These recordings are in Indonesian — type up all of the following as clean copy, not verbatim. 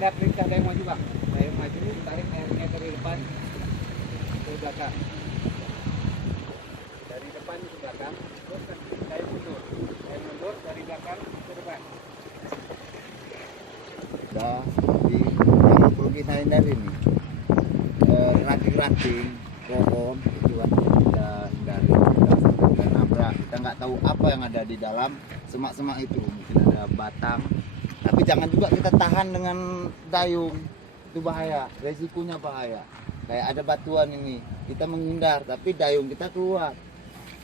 ada perintah dayung maju bang. Dayung maju, tarik airnya dari depan ke belakang. Dari depan ke belakang, terus dayung mundur. Dayung mundur dari belakang ke depan. Udah, di yang perlu kita hindari nih ranting-ranting pohon itu kan kita hindari, kita sampai kita nabrak, kita nggak tahu apa yang ada di dalam semak-semak itu, mungkin ada batang, tapi jangan juga kita tahan dengan dayung, itu bahaya, resikonya bahaya. Kayak ada batuan ini, kita menghindar tapi dayung kita keluar,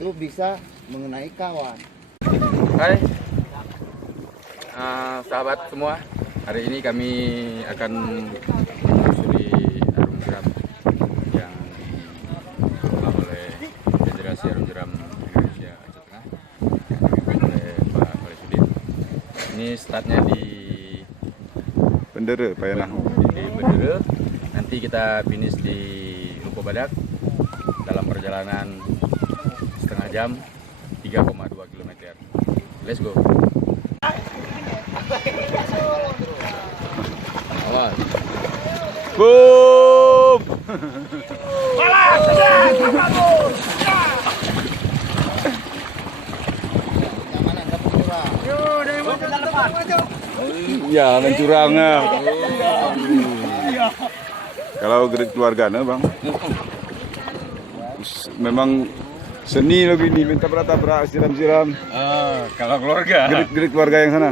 itu bisa mengenai kawan. Hai sahabat semua, hari ini kami akan menelusuri Arum Jeram yang dikelola oleh Federasi Arum Jeram Indonesia Aceh Tengah yang dipimpin oleh Pak Khalisudin. Ini startnya di Bendera Payanah. di Bendera, nanti kita finish di Ruko Badak dalam perjalanan setengah jam 3,2 km. Let's go. Awas. Boom! Kenyamanan dapat curang. Ya, mencurangnya. Kalau gerak keluarganya, Bang. Memang seni lebih nih, minta berat siram-siram. Kalau keluarga. Gerak keluarga yang sana.